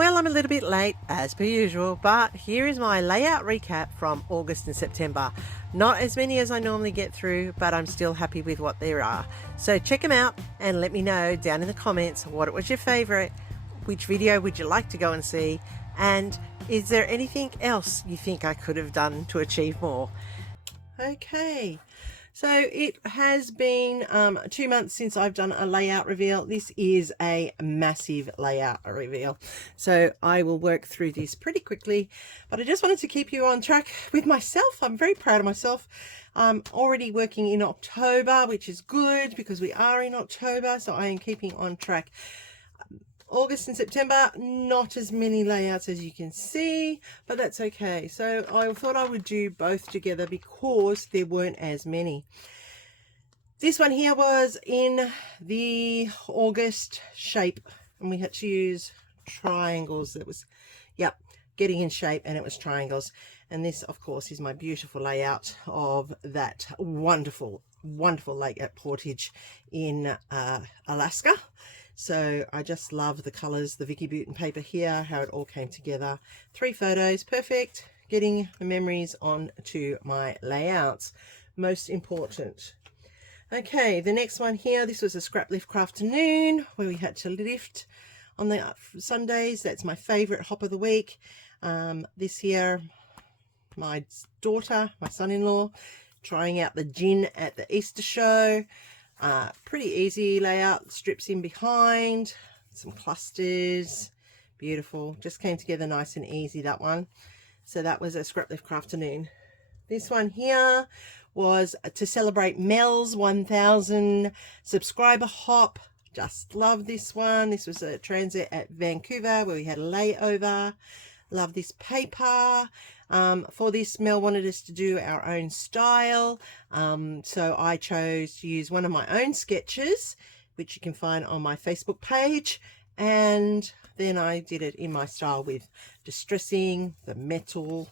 Well, I'm a little bit late as per usual, but here is my layout recap from August and September. Not as many as I normally get through, but I'm still happy with what there are. So check them out and let me know down in the comments what was your favourite, which video would you like to go and see, and is there anything else you think I could have done to achieve more? Okay. So it has been 2 months since I've done a layout reveal. This is a massive layout reveal, so I will work through this pretty quickly, but I just wanted to keep you on track with myself. I'm very proud of myself. I'm already working in October, which is good because we are in October, so I am keeping on track. August and September, not as many layouts as you can see, but that's okay. So I thought I would do both together because there weren't as many. This one here was in the August shape, and we had to use triangles. That was, yep, getting in shape, and it was triangles. And this, of course, is my beautiful layout of that wonderful, wonderful lake at Portage in Alaska. So I just love the colors, the Vicky Bouton paper here, how it all came together. 3 photos, perfect. Getting the memories onto my layouts, most important. Okay, the next one here, this was a scrap lift afternoon where we had to lift on the Sundays. That's my favorite hop of the week. This year, my daughter, my son-in-law, trying out the gin at the Easter show. Pretty easy layout, strips in behind, some clusters, beautiful, just came together nice and easy, that one. So that was a scrap lift afternoon. This one here was to celebrate Mel's 1000 subscriber hop. Just love this one. This was a transit at Vancouver where we had a layover. Love this paper. For this, Mel wanted us to do our own style, so I chose to use one of my own sketches, which you can find on my Facebook page, and then I did it in my style with distressing, the metal,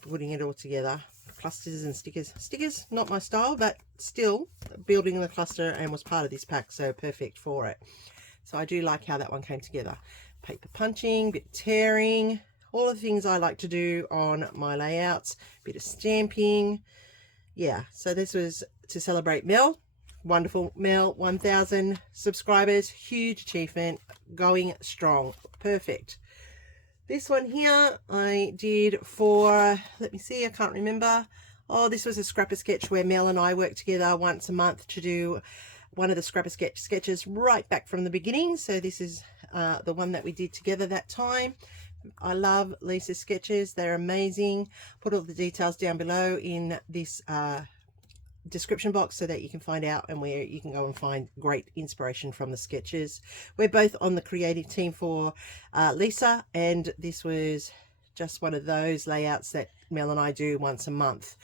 putting it all together, clusters and stickers. Stickers, not my style, but still building the cluster and was part of this pack, so perfect for it. So I do like how that one came together. Paper punching, bit tearing, all the things I like to do on my layouts, bit of stamping. Yeah, so this was to celebrate Mel. Wonderful. Mel, 1000 subscribers, huge achievement, going strong, perfect. This one here I did for, let me see, I can't remember. Oh, this was a scrapper sketch where Mel and I work together once a month to do one of the scrapper sketches right back from the beginning. So this is the one that we did together that time. I love Lisa's sketches, they're amazing. Put all the details down below in this description box so that you can find out and where you can go and find great inspiration from the sketches. We're both on the creative team for Lisa, and this was just one of those layouts that Mel and I do once a month,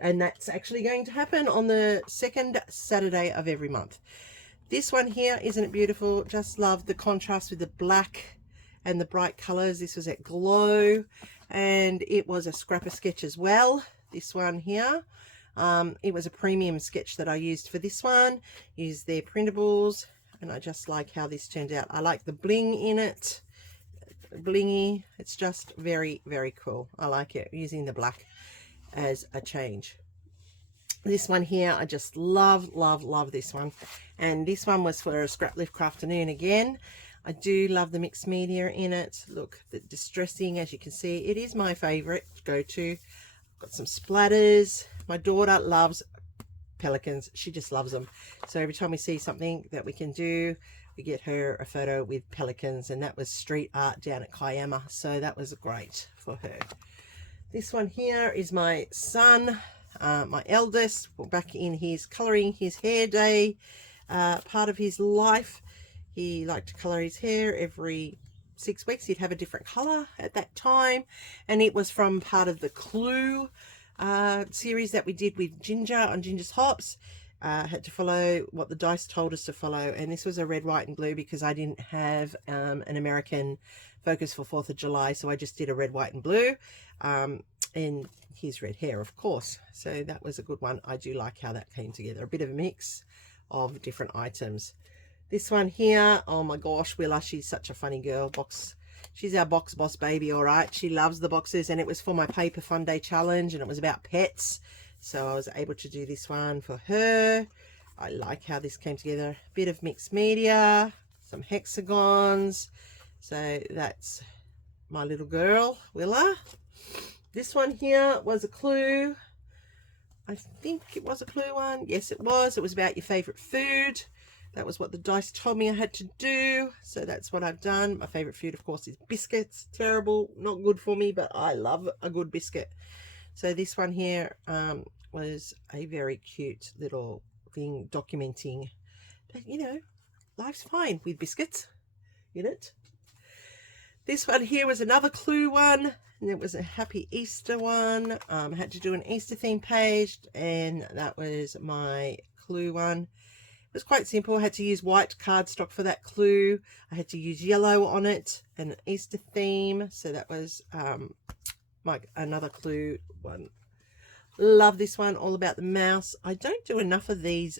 and that's actually going to happen on the second Saturday of every month. This one here, isn't it beautiful? Just love the contrast with the black and the bright colors. This was at Glow, and it was a scrapper sketch as well. This one here, it was a premium sketch that I used for this one. Used their printables, and I just like how this turned out. I like the bling in it, blingy. It's just very, very cool. I like it, using the black as a change. This one here, I just love, love, love this one. And this one was for a scrap lift afternoon again. I do love the mixed media in it. Look, the distressing, as you can see, it is my favorite go-to. Got some splatters. My daughter loves pelicans. She just loves them. So every time we see something that we can do, we get her a photo with pelicans, and that was street art down at Kiama. So that was great for her. This one here is my son, my eldest, back in his colouring his hair day, part of his life. He liked to colour his hair every 6 weeks. He'd have a different colour at that time. And it was from part of the Clue series that we did with Ginger on Ginger's Hops. Had to follow what the dice told us to follow. And this was a red, white and blue because I didn't have an American focus for 4th of July. So I just did a red, white and blue. And his red hair, of course. So that was a good one. I do like how that came together. A bit of a mix of different items. This one here, oh my gosh, Willa, she's such a funny girl. Box She's our box boss baby, all right. She loves the boxes, and it was for my Paper Fun Day challenge, and it was about pets. So I was able to do this one for her. I like how this came together. A bit of mixed media, some hexagons. So that's my little girl, Willa. This one here was a clue. I think it was a clue one. Yes, it was. It was about your favorite food. That was what the dice told me I had to do. So that's what I've done. My favorite food, of course, is biscuits. Terrible, not good for me, but I love a good biscuit. So this one here was a very cute little thing documenting that, you know, life's fine with biscuits in it. This one here was another clue one, and it was a happy Easter one. I had to do an Easter theme page, and that was my clue one. It was quite simple. I had to use white cardstock for that clue. I had to use yellow on it and an Easter theme. So that was another clue one. Love this one, all about the mouse. I don't do enough of these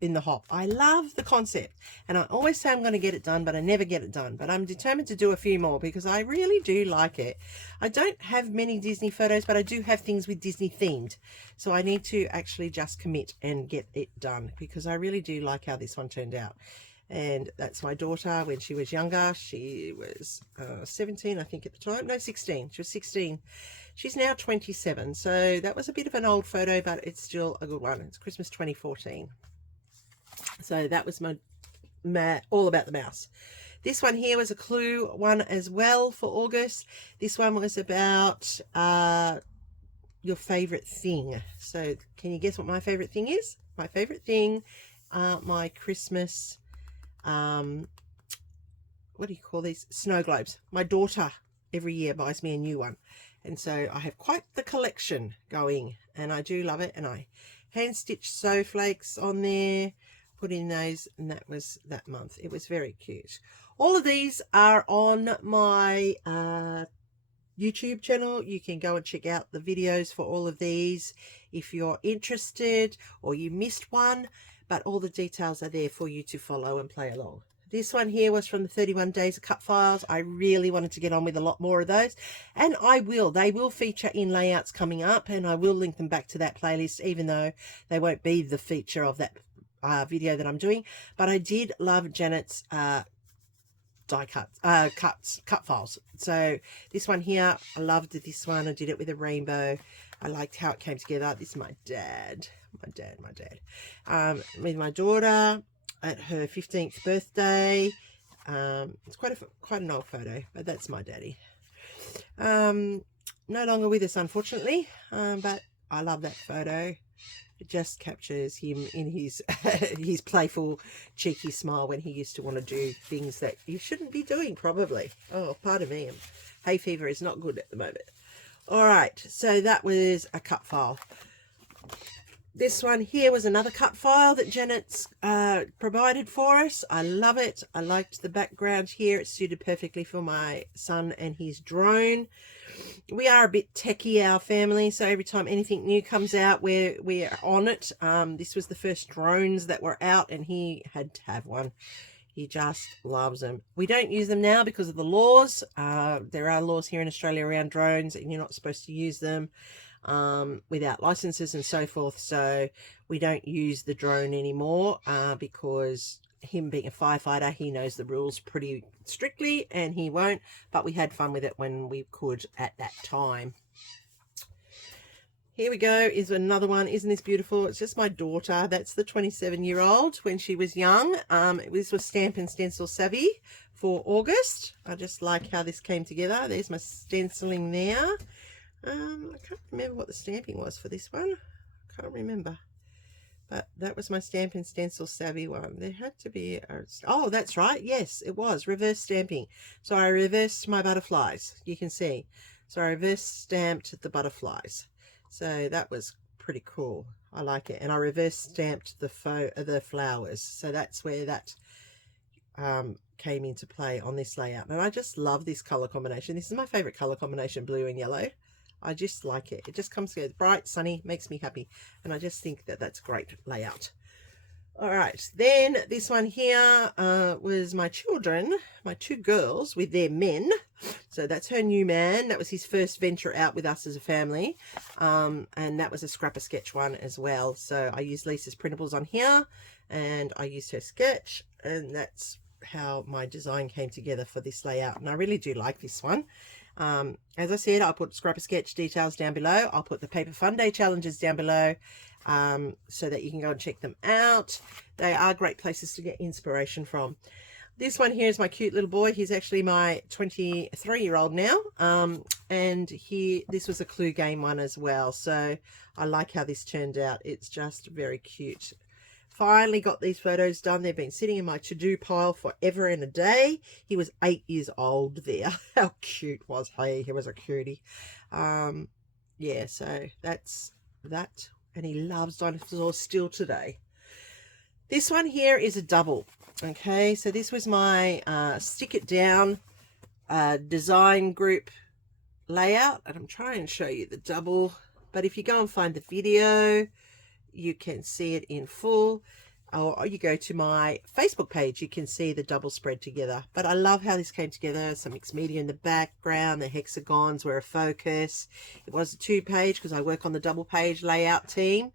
in the hop. I love the concept, and I always say I'm going to get it done, but I never get it done. But I'm determined to do a few more because I really do like it. I don't have many Disney photos, but I do have things with Disney themed, so I need to actually just commit and get it done because I really do like how this one turned out. And that's my daughter when she was younger. She was 17, I think, at the time. No, 16. She was 16. She's now 27, so that was a bit of an old photo, but it's still a good one. It's Christmas 2014. So that was my all about the mouse. This one here was a clue one as well for August. This one was about your favorite thing. So can you guess what my favorite thing is? My favorite thing are my Christmas, what do you call these? Snow globes. My daughter every year buys me a new one. And so I have quite the collection going, and I do love it. And I hand stitched snowflakes on there, put in those, and that was that month. It was very cute. All of these are on my YouTube channel. You can go and check out the videos for all of these if you're interested or you missed one, but all the details are there for you to follow and play along. This one here was from the 31 Days of Cut Files. I really wanted to get on with a lot more of those, and I will. They will feature in layouts coming up, and I will link them back to that playlist, even though they won't be the feature of that video that I'm doing. But I did love Janet's cut files. So this one here, I loved this one. I did it with a rainbow. I liked how it came together. This is my dad. With my daughter at her 15th birthday. It's quite an old photo, but that's my daddy. No longer with us, unfortunately, but I love that photo. It just captures him in his his playful, cheeky smile when he used to want to do things that you shouldn't be doing, probably. Oh, pardon me. Hay fever is not good at the moment. All right, so that was a cut file. This one here was another cut file that Janet's provided for us. I love it. I liked the background here. It suited perfectly for my son and his drone. We are a bit techie, our family, so every time anything new comes out, we're on it. This was the first drones that were out, and he had to have one. He just loves them. We don't use them now because of the laws. There are laws here in Australia around drones, and you're not supposed to use them without licenses and so forth. So we don't use the drone anymore because him being a firefighter, he knows the rules pretty strictly and he won't, but we had fun with it when we could at that time. Here we go, is another one. Isn't this beautiful? It's just my daughter. That's the 27-year-old when she was young. This was Stamp and Stencil Savvy for August. I just like how this came together. There's my stenciling there. I can't remember what the stamping was for this one. I can't remember. But that was my Stamp and Stencil Savvy one. There had to be oh, that's right. Yes, it was reverse stamping. So I reversed my butterflies. You can see. So I reverse stamped the butterflies. So that was pretty cool. I like it. And I reverse stamped the flowers. So that's where that came into play on this layout. And I just love this color combination. This is my favorite color combination, blue and yellow. I just like it. It just comes together bright, sunny, makes me happy. And I just think that that's a great layout. All right, then this one here was my children, my two girls with their men. So that's her new man. That was his first venture out with us as a family. And that was a scrapper sketch one as well. So I used Lisa's printables on here and I used her sketch, and that's how my design came together for this layout. And I really do like this one. As I said, I'll put scrapper sketch details down below. I'll put the Paper Fun Day challenges down below, so that you can go and check them out. They are great places to get inspiration from. This one here is my cute little boy. He's actually my 23-year-old now. And this was a clue game one as well. So I like how this turned out. It's just very cute. Finally got these photos done. They've been sitting in my to-do pile forever and a day. He was 8 years old there. How cute was he? He was a cutie. Yeah, so that's that. And he loves dinosaurs still today. This one here is a double. Okay, so this was my stick it down design group layout. And I'm trying to show you the double. But if you go and find the video, you can see it in full, or you go to my Facebook page, you can see the double spread together. But I love how this came together. Some mixed media in the background, the hexagons were a focus. It was a 2-page because I work on the double page layout team,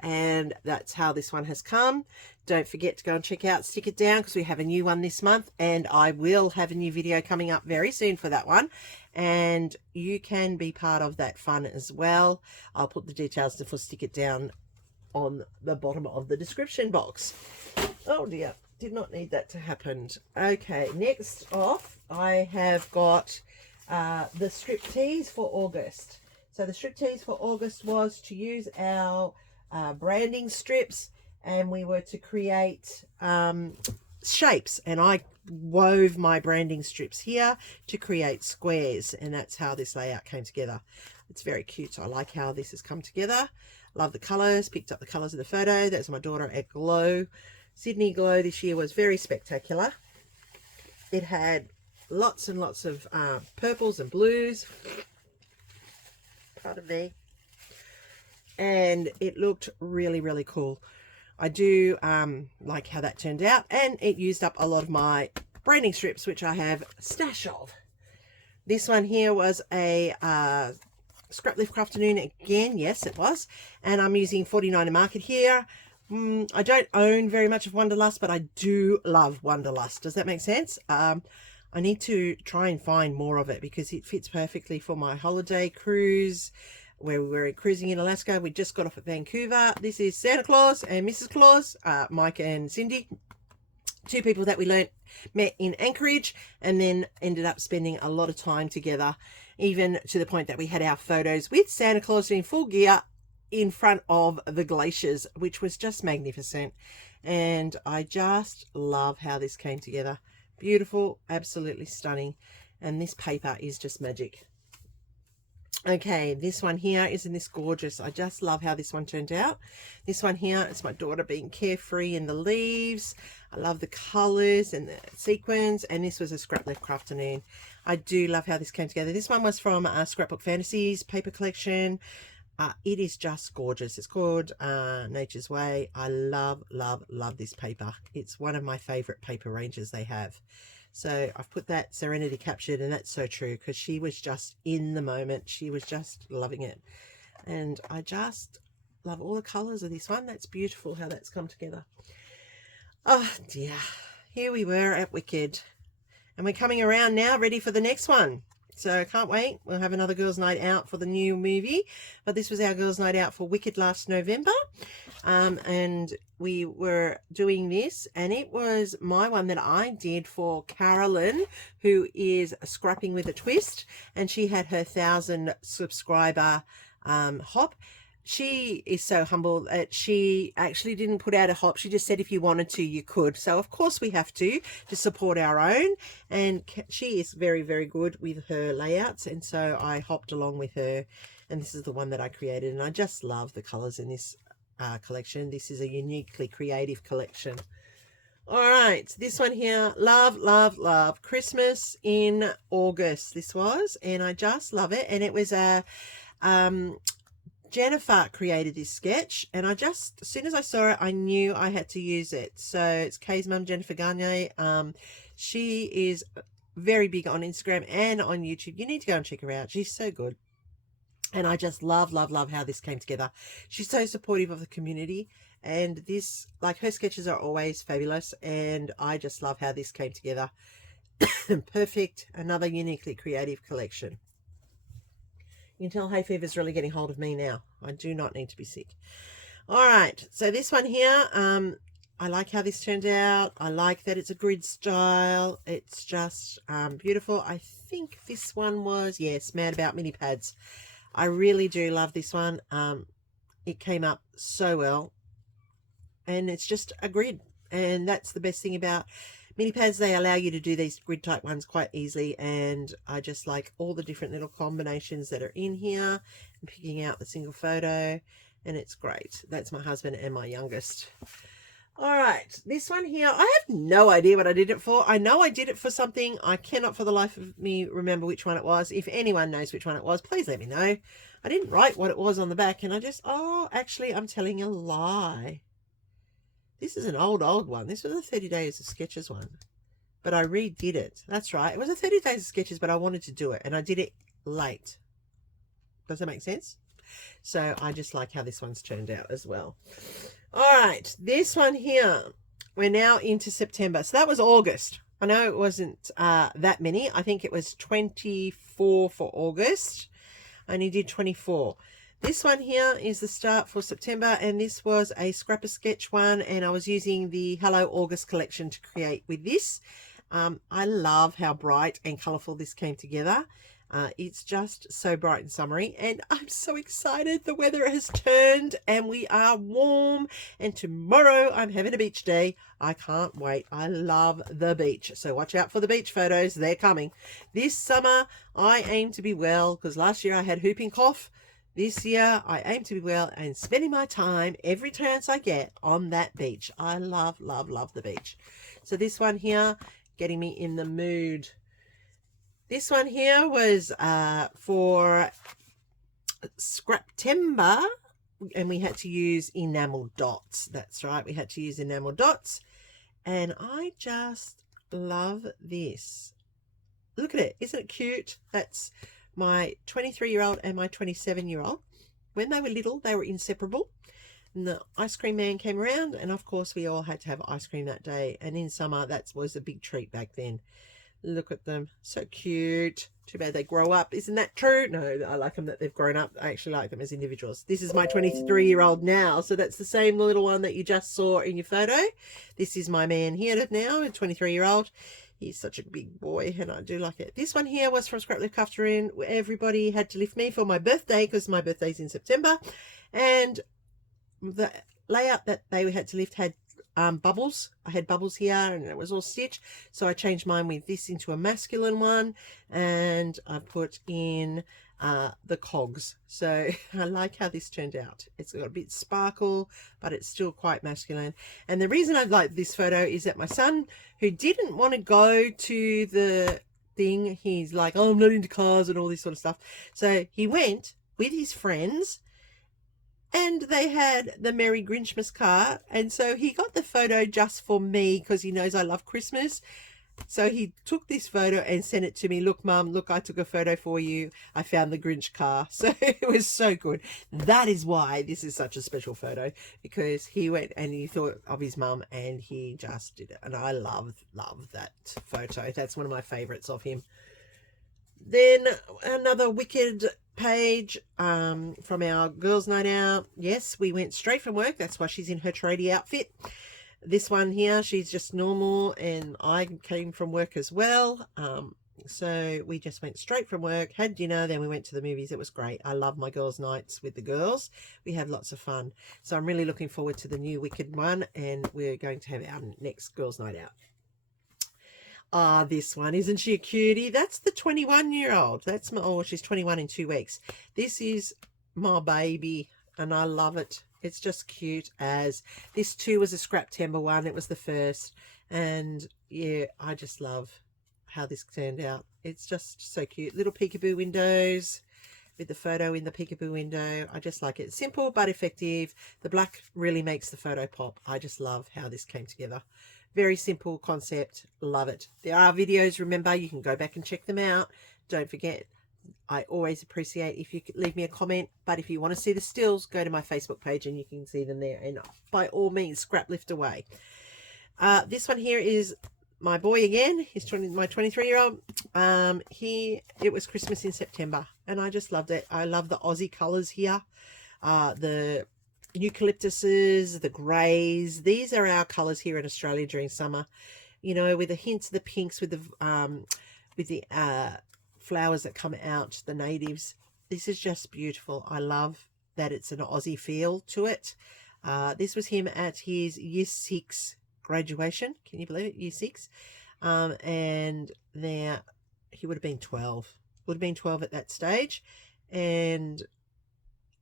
and that's how this one has come. Don't forget to go and check out Stick It Down, because we have a new one this month, and I will have a new video coming up very soon for that one, and you can be part of that fun as well. I'll put the details for Stick It Down on the bottom of the description box. Oh dear, did not need that to happen. Okay, next off I have got the strip tease for August. So the strip tease for August was to use our branding strips, and we were to create shapes, and I wove my branding strips here to create squares, and that's how this layout came together. It's very cute. I like how this has come together. Love the colors. Picked up the colors of the photo. That's my daughter at Glow. Sydney Glow this year was very spectacular. It had lots and lots of purples and blues. Pardon me. And it looked really, really cool. I do like how that turned out, and it used up a lot of my branding strips, which I have a stash of. This one here was a Scrap Lift Afternoon again. Yes, it was. And I'm using 49er market here. I don't own very much of Wanderlust, but I do love Wanderlust. Does that make sense? I need to try and find more of it, because it fits perfectly for my holiday cruise where we were cruising in Alaska. We just got off at Vancouver. This is Santa Claus and Mrs. Claus, Mike and Cindy. 2 people that we met in Anchorage, and then ended up spending a lot of time together, even to the point that we had our photos with Santa Claus in full gear in front of the glaciers, which was just magnificent. And I just love how this came together. Beautiful, absolutely stunning. And this paper is just magic. Okay, this one here, isn't this gorgeous? I just love how this one turned out. This one here is my daughter being carefree in the leaves. I love the colors and the sequins, and this was a Scrap Lift Afternoon. I do love how this came together. This one was from Scrapbook Fantasies paper collection. It is just gorgeous. It's called Nature's Way. I love, love, love this paper. It's one of my favorite paper ranges they have. So I've put that Serenity captured, and that's so true, because she was just in the moment. She was just loving it. And I just love all the colors of this one. That's beautiful how that's come together. Oh dear, here we were at Wicked, and we're coming around now, ready for the next one. So I can't wait. We'll have another girls' night out for the new movie, but this was our girls' night out for Wicked last November. And we were doing this, and it was my one that I did for Carolyn, who is Scrapping with a Twist, and she had her 1,000 subscriber hop. She is so humble that she actually didn't put out a hop. She just said if you wanted to, you could. So of course we have to support our own. And she is very, very good with her layouts. And so I hopped along with her. And this is the one that I created. And I just love the colors in this collection. This is a uniquely creative collection. All right, this one here, love, love, love. Christmas in August, this was. And I just love it. And it was a Jennifer created this sketch, and I just, as soon as I saw it, I knew I had to use it. So it's Kay's mum, Jennifer Gagne. She is very big on Instagram and on YouTube. You need to go and check her out. She's so good. And I just love how this came together. She's so supportive of the community, and this, like, her sketches are always fabulous, and I just love how this came together. Perfect. Another uniquely creative collection. You can tell hay fever's really getting hold of me now. I do not need to be sick. All right, so this one here, I like how this turned out. I like that it's a grid style. It's just beautiful. I think this one was, yes, Mad About Mini Pads. I really do love this one. It came up so well, and it's just a grid, and that's the best thing about mini pads. They allow you to do these grid type ones quite easily, and I just like all the different little combinations that are in here and picking out the single photo, and it's great. That's my husband and my youngest. All right, this one here, I have no idea what I did it for. I know I did it for something. I cannot for the life of me remember which one it was. If anyone knows which one it was, please let me know. I didn't write what it was on the back, and I just, oh, actually, I'm telling a lie. This is an old one. This was a 30 Days of Sketches one, but I redid it. That's right. It was a 30 Days of Sketches, but I wanted to do it, and I did it late. Does that make sense? So I just like how this one's turned out as well. All right, this one here, we're now into September. So that was August. I know it wasn't that many. I think it was 24 for August. I only did 24. This one here is the start for September, and this was a scrapper sketch one, and I was using the Hello August collection to create with this. I love how bright and colourful this came together. It's just so bright and summery, and I'm so excited. The weather has turned and we are warm, and tomorrow I'm having a beach day. I can't wait. I love the beach, so watch out for the beach photos. They're coming. This summer I aim to be well, because last year I had whooping cough. This year I aim to be well and spending my time every chance I get on that beach. I love the beach. So this one here, getting me in the mood. This one here was for Scraptember, and we had to use enamel dots. That's right, we had to use enamel dots, and I just love this. Look at it, isn't it cute? That's my 23-year-old and my 27-year-old. When they were little, they were inseparable. And the ice cream man came around, and of course we all had to have ice cream that day, and in summer that was a big treat back then. Look at them, so cute. Too bad they grow up. Isn't that true? No, I like them that they've grown up. I actually like them as individuals. This is my 23-year-old now, so that's the same little one that you just saw in your photo. This is my man here now, a 23-year-old. He's such a big boy, and I do like it. This one here was from Scrap Lift Afternoon. Everybody had to lift me for my birthday, because my birthday's in September, and the layout that they had to lift had bubbles. I had bubbles here, and it was all stitched, so I changed mine with this into a masculine one, and I put in the cogs. So I like how this turned out. It's got a bit sparkle, but it's still quite masculine. And the reason I like this photo is that my son, who didn't want to go to the thing, he's like, oh, I'm not into cars and all this sort of stuff, so he went with his friends, and they had the Merry Grinchmas car, and so he got the photo just for me, because he knows I love Christmas. So he took this photo and sent it to me. Look, Mum, look, I took a photo for you. I found the Grinch car. So it was so good. That is why this is such a special photo, because he went and he thought of his mum, and he just did it. And I love that photo. That's one of my favorites of him. Then another wicked page from our girls' night out. Yes, we went straight from work. That's why she's in her tradie outfit. This one here, she's just normal, and I came from work as well. So we just went straight from work, had dinner, then we went to the movies. It was great. I love my girls' nights with the girls. We had lots of fun. So I'm really looking forward to the new Wicked one, and we're going to have our next girls' night out. Ah, this one, isn't she a cutie? That's the 21-year-old. That's my, oh, she's 21 in 2 weeks. This is my baby, and I love it. It's just cute as. This too was a Scraptember one. It was the first, and yeah, I just love how this turned out. It's just so cute. Little peekaboo windows, with the photo in the peekaboo window. I just like it. Simple but effective. The black really makes the photo pop. I just love how this came together. Very simple concept. Love it. There are videos. Remember, you can go back and check them out. Don't forget, I always appreciate if you could leave me a comment. But if you want to see the stills, go to my Facebook page and you can see them there. And by all means, scrap lift away. This one here is my boy again. He's my 23-year-old. It was Christmas in September, and I just loved it. I love the Aussie colours here. The eucalyptuses, the greys. These are our colours here in Australia during summer. You know, with the hints of the pinks, with the flowers that come out, the natives. This is just beautiful. I love that it's an Aussie feel to it. This was him at his Year 6 graduation. Can you believe it? Year 6. And there he would have been 12. Would have been 12 at that stage. And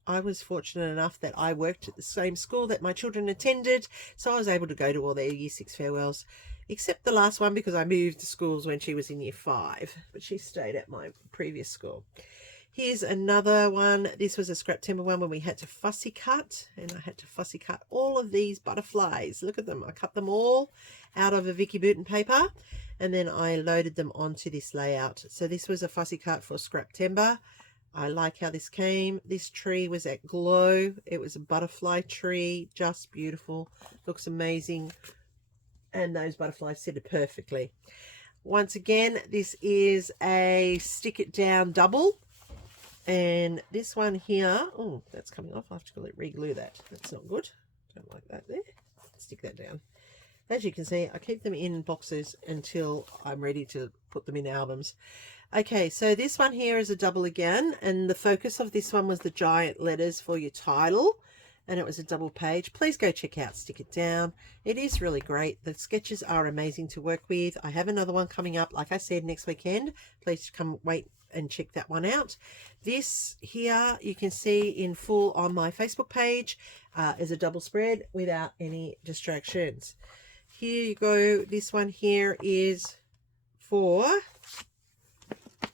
I was fortunate enough that I worked at the same school that my children attended, so I was able to go to all their Year 6 farewells, except the last one because I moved to schools when she was in Year 5, but she stayed at my previous school. Here's another one. This was a Scraptember one when we had to fussy cut, and I had to fussy cut all of these butterflies. Look at them. I cut them all out of a Vicky Boughton paper, and then I loaded them onto this layout. So this was a fussy cut for Scraptember. I like how this came. This tree was at Glow. It was a butterfly tree, just beautiful. Looks amazing. And those butterflies sit perfectly. Once again, this is a stick it down double. And this one here, oh, that's coming off. I have to re-glue that. That's not good. Don't like that there. Stick that down. As you can see, I keep them in boxes until I'm ready to put them in albums. Okay, so this one here is a double again, and the focus of this one was the giant letters for your title, and it was a double page. Please go check out Stick It Down. It is really great. The sketches are amazing to work with. I have another one coming up, like I said, next weekend. Please come wait and check that one out. This here you can see in full on my Facebook page is a double spread without any distractions. Here you go. This one here is for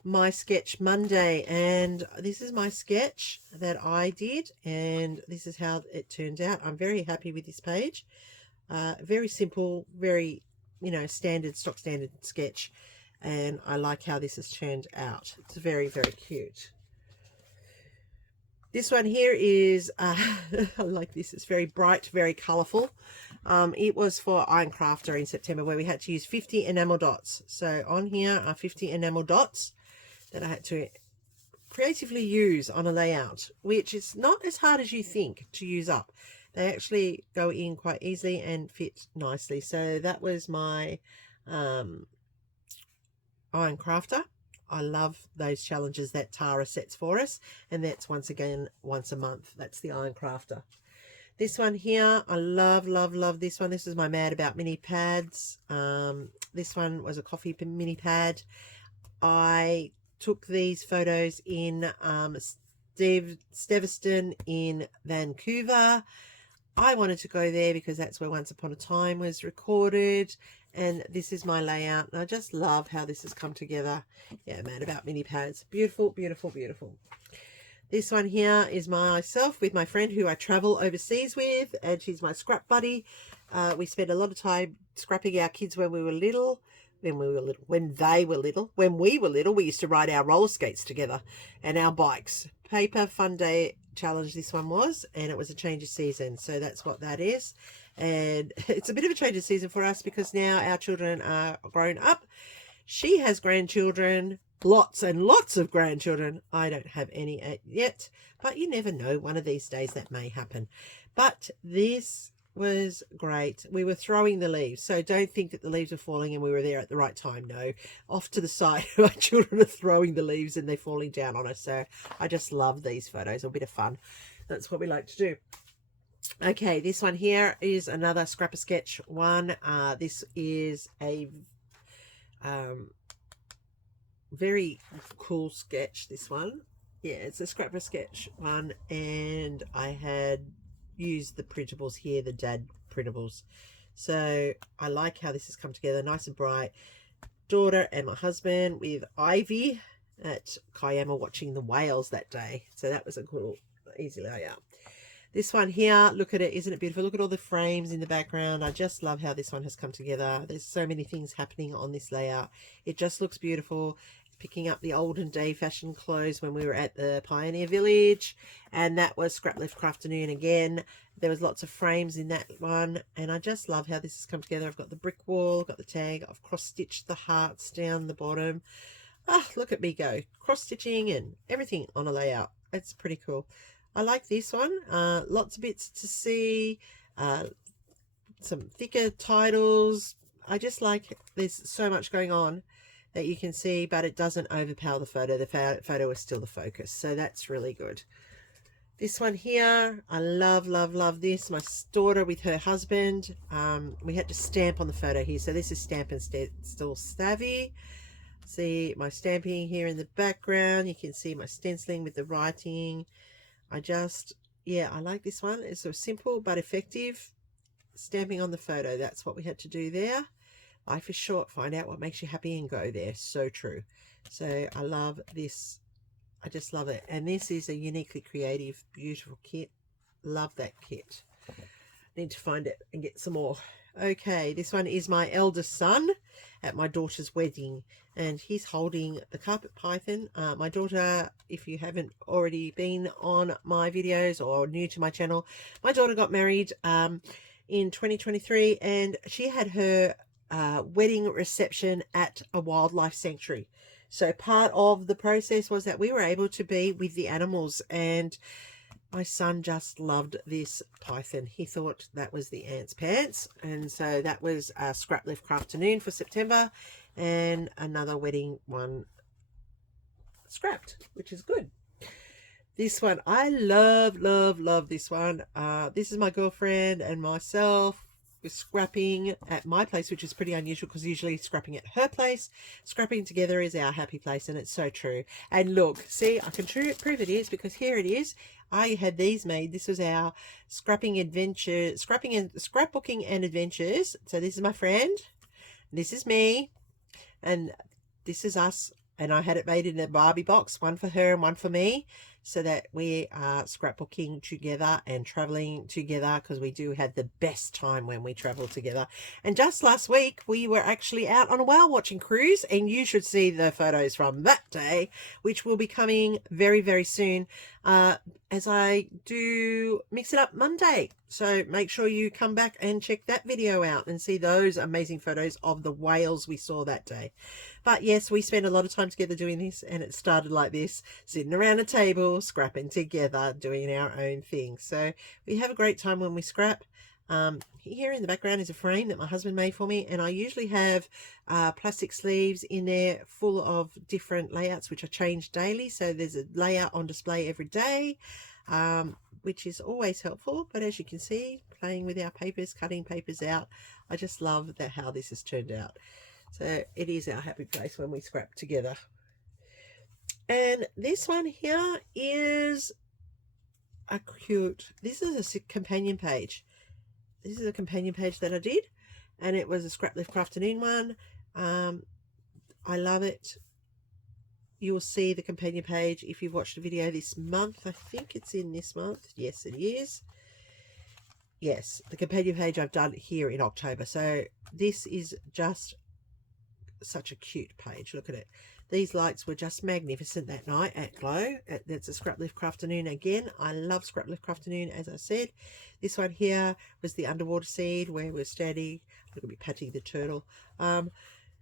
my sketch Monday, and this is my sketch that I did, and this is how it turned out. I'm very happy with this page. Very simple, very, you know, stock standard sketch, and I like how this has turned out. It's very, very cute. This one here is I like this. It's very bright, very colorful. It was for Iron Crafter in September, where we had to use 50 enamel dots. So on here are 50 enamel dots that I had to creatively use on a layout, which is not as hard as you think to use up. They actually go in quite easily and fit nicely. So that was my Iron Crafter. I love those challenges that Tara sets for us, and that's once again once a month. That's the Iron Crafter. This one here, I love this one. This is my Mad About mini pads. This one was a coffee mini pad. I took these photos in Steveston in Vancouver. I wanted to go there because that's where Once Upon a Time was recorded, and this is my layout, and I just love how this has come together. Yeah, Mad About mini pads. Beautiful, beautiful, beautiful. This one here is myself with my friend who I travel overseas with, and she's my scrap buddy. We spent a lot of time scrapping our kids when we were little. When we were little, we used to ride our roller skates together and our bikes. Paper Fun Day Challenge this one was, and it was a change of season. So that's what that is. And it's a bit of a change of season for us because now our children are grown up. She has grandchildren, lots and lots of grandchildren. I don't have any yet, but you never know. One of these days that may happen. But this was great. We were throwing the leaves, so don't think that the leaves were falling and we were there at the right time. No, off to the side, my children are throwing the leaves and they're falling down on us. So I just love these photos. A bit of fun. That's what we like to do. Okay, this one here is another Scrapper Sketch one. This is a very cool sketch, this one. Yeah, it's a Scrapper Sketch one, and I had used the printables here, the dad printables. So I like how this has come together, nice and bright. Daughter and my husband with Ivy, at Kiama watching the whales that day. So that was a cool, easy layout. This one here, look at it. Isn't it beautiful? Look at all the frames in the background. I just love how this one has come together. There's so many things happening on this layout. It just looks beautiful. Picking up the olden day fashion clothes when we were at the Pioneer Village, and that was Scrap Lift Crafternoon again. There was lots of frames in that one, and I just love how this has come together. I've got the brick wall, I've got the tag, I've cross-stitched the hearts down the bottom. Ah, look at me go. Cross-stitching and everything on a layout. It's pretty cool. I like this one. Lots of bits to see, some thicker titles. I just like, there's so much going on that you can see, but it doesn't overpower the photo. The photo is still the focus, so that's really good. This one here, I love, love, love this. My daughter with her husband. We had to stamp on the photo here, so this is Stamp and Still Savvy. See my stamping here in the background. You can see my stenciling with the writing. Yeah, I like this one. It's so simple but effective. Stamping on the photo, that's what we had to do there. Life is short, find out what makes you happy and go there. So true. So I love this. I just love it. And this is a uniquely creative, beautiful kit. Love that kit. Need to find it and get some more. Okay, this one is my eldest son at my daughter's wedding, and he's holding the carpet python. My daughter, if you haven't already been on my videos or new to my channel, my daughter got married in 2023, and she had her wedding reception at a wildlife sanctuary. So part of the process was that we were able to be with the animals, and my son just loved this python. He thought that was the ant's pants, and so that was a Scrap Lift Crafternoon for September, and another wedding one scrapped, which is good. This one, I love, love, love this one. This is my girlfriend and myself. We're scrapping at my place, which is pretty unusual because usually scrapping at her place. Scrapping together is our happy place, and it's so true. And look, see, I can prove it is, because here it is. I had these made. This was our scrapping adventure, scrapbooking and adventures. So this is my friend, this is me, and this is us. And I had it made in a Barbie box, one for her and one for me, so that we are scrapbooking together and traveling together, because we do have the best time when we travel together. And just last week, we were actually out on a whale watching cruise, and you should see the photos from that day, which will be coming very, very soon, as I do Mix It Up Monday. So make sure you come back and check that video out and see those amazing photos of the whales we saw that day. But yes, we spent a lot of time together doing this, and it started like this, sitting around a table, scrapping together, doing our own thing. So we have a great time when we scrap. Here in the background is a frame that my husband made for me, and I usually have plastic sleeves in there full of different layouts, which I change daily. So there's a layout on display every day, which is always helpful. But as you can see, playing with our papers, cutting papers out, I just love how this has turned out. So it is our happy place when we scrap together. And this one here is a cute, this is a companion page. This is a companion page that I did, and it was a Scrap Lift Crafternoon one. I love it. You will see the companion page if you've watched the video this month. I think it's in this month. Yes, it is. Yes, the companion page I've done here in October. So this is just such a cute page. Look at it. These lights were just magnificent that night at Glow. That's a Scrap Lift Crafternoon again. I love Scrap Lift Crafternoon, as I said. This one here was the underwater scene where we're standing. Look at me patting the turtle.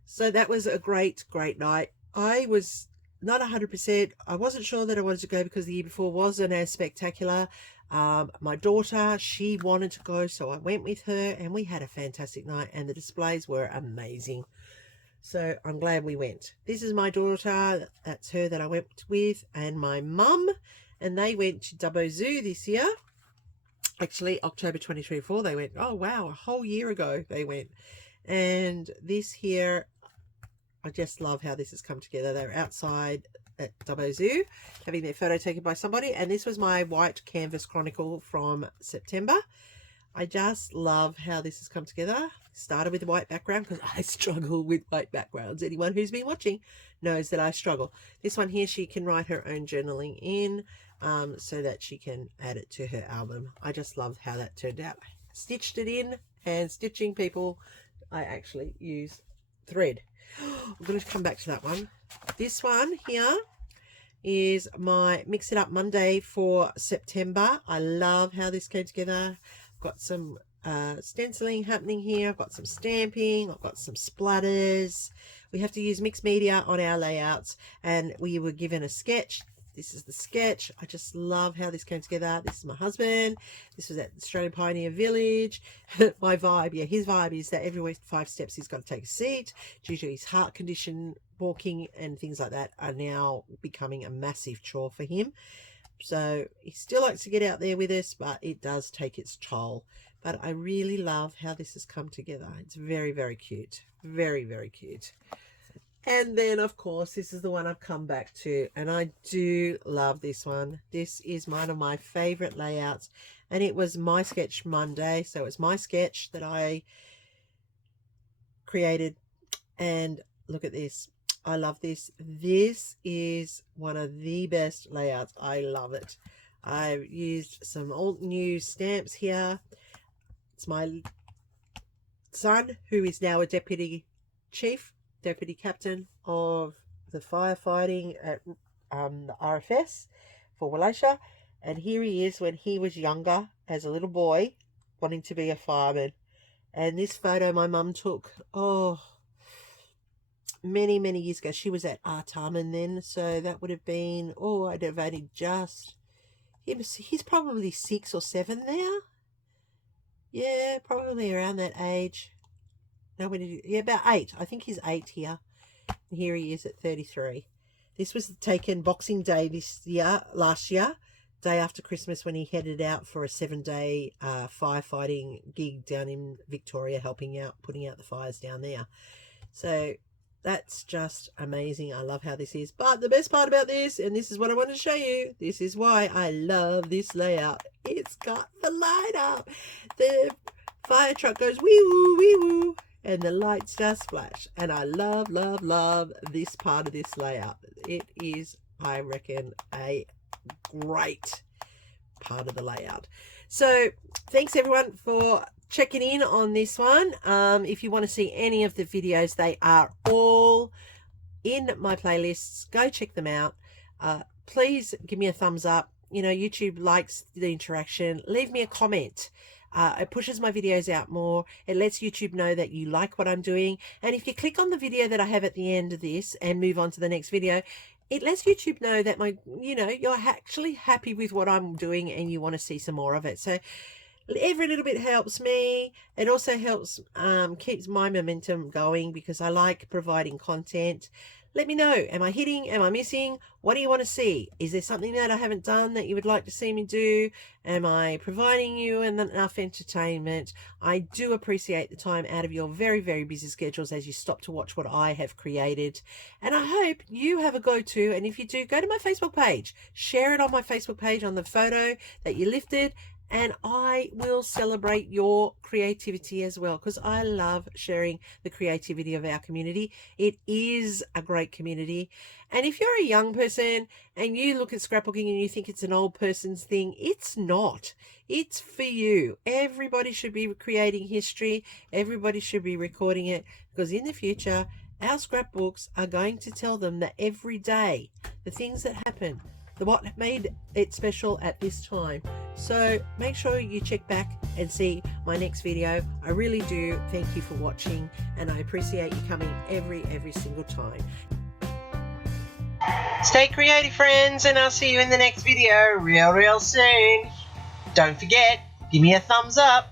So that was a great, great night. I was not 100%. I wasn't sure that I wanted to go because the year before wasn't as spectacular. My daughter, she wanted to go, so I went with her, and we had a fantastic night, and the displays were amazing. So I'm glad we went. This is my daughter. That's her that I went with, and my mum, and they went to Dubbo Zoo this year. Actually, October 2024 they went. Oh wow, a whole year ago they went. And this here, I just love how this has come together. They're outside at Dubbo Zoo having their photo taken by somebody, and this was my white canvas chronicle from September. I just love how this has come together. Started with a white background because I struggle with white backgrounds. Anyone who's been watching knows that I struggle. This one here, she can write her own journaling in so that she can add it to her album. I just love how that turned out. Stitched it in, and stitching, people, I actually use thread. I'm going to come back to that one. This one here is my Mix It Up Monday for September. I love how this came together. I've got some stenciling happening here. I've got some stamping. I've got some splatters. We have to use mixed media on our layouts, and we were given a sketch. This is the sketch. I just love how this came together. This is my husband. This was at Australian Pioneer Village. My vibe, yeah, his vibe is that every 5 steps he's got to take a seat due to his heart condition. Walking and things like that are now becoming a massive chore for him. So he still likes to get out there with us, but it does take its toll. But I really love how this has come together. It's very, very cute. Very, very cute. And then, of course, this is the one I've come back to, and I do love this one. This is one of my favorite layouts, and it was my sketch Monday. So it's my sketch that I created, and look at this. I love this. This is one of the best layouts. I love it. I've used some old new stamps here. It's my son, who is now a deputy captain of the firefighting at the RFS for Wallachia. And here he is when he was younger as a little boy, wanting to be a fireman. And this photo my mum took, many, many years ago. She was at Artarmon then, so that would have been, I'd have only just, he's probably 6 or 7 now. Yeah, probably around that age. No, about 8. I think he's 8 here. And here he is at 33. This was taken Boxing Day last year, day after Christmas, when he headed out for a 7-day firefighting gig down in Victoria, helping out, putting out the fires down there. So that's just amazing. I love how this is. But the best part about this, and this is what I want to show you, this is why I love this layout. It's got the light up. The fire truck goes wee-woo, wee-woo, and the lights just flash. And I love, love, love this part of this layout. It is, I reckon, a great part of the layout. So thanks everyone for checking in on this one. If you want to see any of the videos, they are all in my playlists. Go check them out. Please give me a thumbs up. You know, YouTube likes the interaction. Leave me a comment. It pushes my videos out more. It lets YouTube know that you like what I'm doing. And if you click on the video that I have at the end of this and move on to the next video, it lets YouTube know that you're actually happy with what I'm doing and you want to see some more of it. So every little bit helps me. It also helps, keeps my momentum going, because I like providing content. Let me know, am I hitting, am I missing? What do you want to see? Is there something that I haven't done that you would like to see me do? Am I providing you enough entertainment? I do appreciate the time out of your very, very busy schedules as you stop to watch what I have created. And I hope you have a go-to. And if you do, go to my Facebook page. Share it on my Facebook page on the photo that you lifted. And I will celebrate your creativity as well, because I love sharing the creativity of our community. It is a great community. And if you're a young person and you look at scrapbooking and you think it's an old person's thing, it's not. It's for you. Everybody should be creating history. Everybody should be recording it, because in the future, our scrapbooks are going to tell them that every day, the things that happen, what made it special at this time. So make sure you check back and see my next video. I really do thank you for watching, and I appreciate you coming every single time. Stay creative, friends, and I'll see you in the next video real soon. Don't forget, give me a thumbs up.